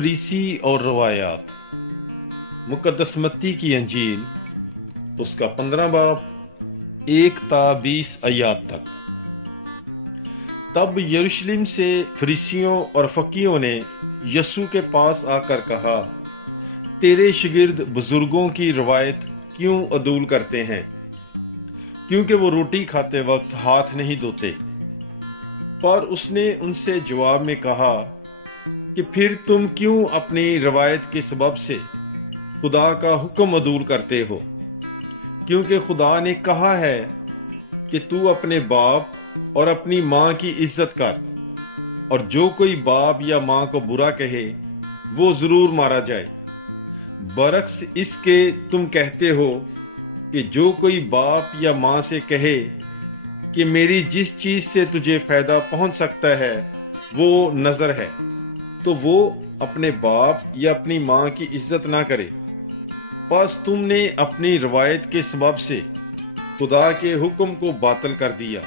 फरीसी और रवायात। मुकद्दस मत्ती की अंजील उसका 15 बाब 1 ता 20 आयात तक। तब यरूशलेम से फरीसियों और फकीयों ने यीशु के पास आकर कहा, तेरे शागिर्द बुजुर्गों की रवायत क्यों अदूल करते हैं, क्योंकि वो रोटी खाते वक्त हाथ नहीं धोते। पर उसने उनसे जवाब में कहा कि फिर तुम क्यों अपनी रवायत के सबब से खुदा का हुक्म अदूल करते हो, क्योंकि खुदा ने कहा है कि तू अपने बाप और अपनी माँ की इज्जत कर, और जो कोई बाप या माँ को बुरा कहे वो जरूर मारा जाए। बरक्स इसके तुम कहते हो कि जो कोई बाप या माँ से कहे कि मेरी जिस चीज से तुझे फायदा पहुंच सकता है वो नजर है, तो वो अपने बाप या अपनी माँ की इज्जत ना करे। बस तुमने अपनी रवायत के सबब से खुदा के हुक्म को बातिल कर दिया।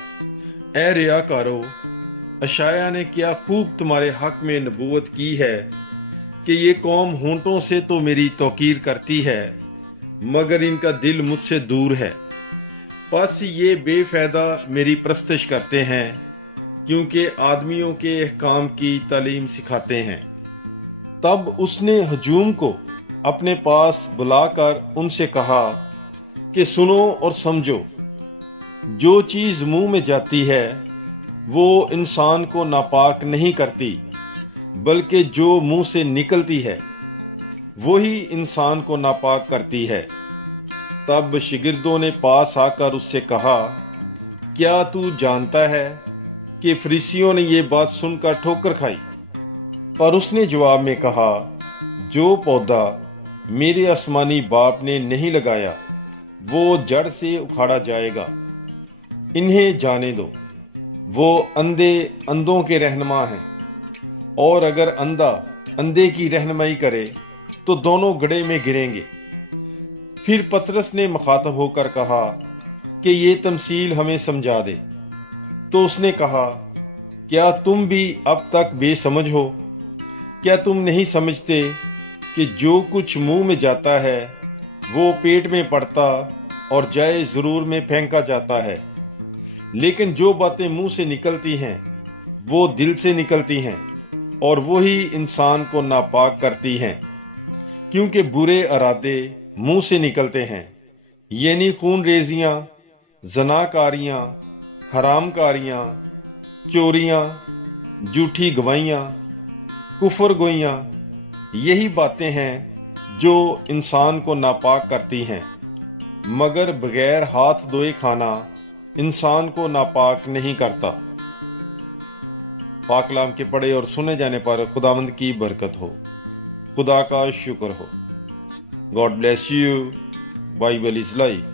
ए रियाकारो, अशाया ने क्या खूब तुम्हारे हक में नबूवत की है कि ये कौम होंठों से तो मेरी तौकीर करती है, मगर इनका दिल मुझसे दूर है। बस ये बेफायदा मेरी परस्तिश करते हैं, क्योंकि आदमियों के अहकाम की तालीम सिखाते हैं। तब उसने हजूम को अपने पास बुलाकर उनसे कहा कि सुनो और समझो, जो चीज मुंह में जाती है वो इंसान को नापाक नहीं करती, बल्कि जो मुंह से निकलती है वही इंसान को नापाक करती है। तब शागिर्दों ने पास आकर उससे कहा, क्या तू जानता है कि फरीसियों ने ये बात सुनकर ठोकर खाई? पर उसने जवाब में कहा, जो पौधा मेरे आसमानी बाप ने नहीं लगाया वो जड़ से उखाड़ा जाएगा। इन्हें जाने दो, वो अंधे अंधों के रहनुमा हैं, और अगर अंधा अंधे की रहनुमाई करे तो दोनों गड्ढे में गिरेंगे। फिर पतरस ने मुखातब होकर कहा कि ये तमसील हमें समझा दे। तो उसने कहा, क्या तुम भी अब तक बेसमझ हो? क्या तुम नहीं समझते कि जो कुछ मुंह में जाता है वो पेट में पड़ता और जाए जरूर में फेंका जाता है। लेकिन जो बातें मुंह से निकलती हैं वो दिल से निकलती हैं, और वही इंसान को नापाक करती हैं, क्योंकि बुरे इरादे मुंह से निकलते हैं, यानी खून रेजियां, जनाकारियां, हरामकारियां, चोरियां, झूठी गवाहियां, कुफर गोइयां। यही बातें हैं जो इंसान को नापाक करती हैं, मगर बगैर हाथ धोए खाना इंसान को नापाक नहीं करता। पाक कलाम के पढ़े और सुने जाने पर खुदावंद की बरकत हो, खुदा का शुक्र हो। God bless you. Bible is life.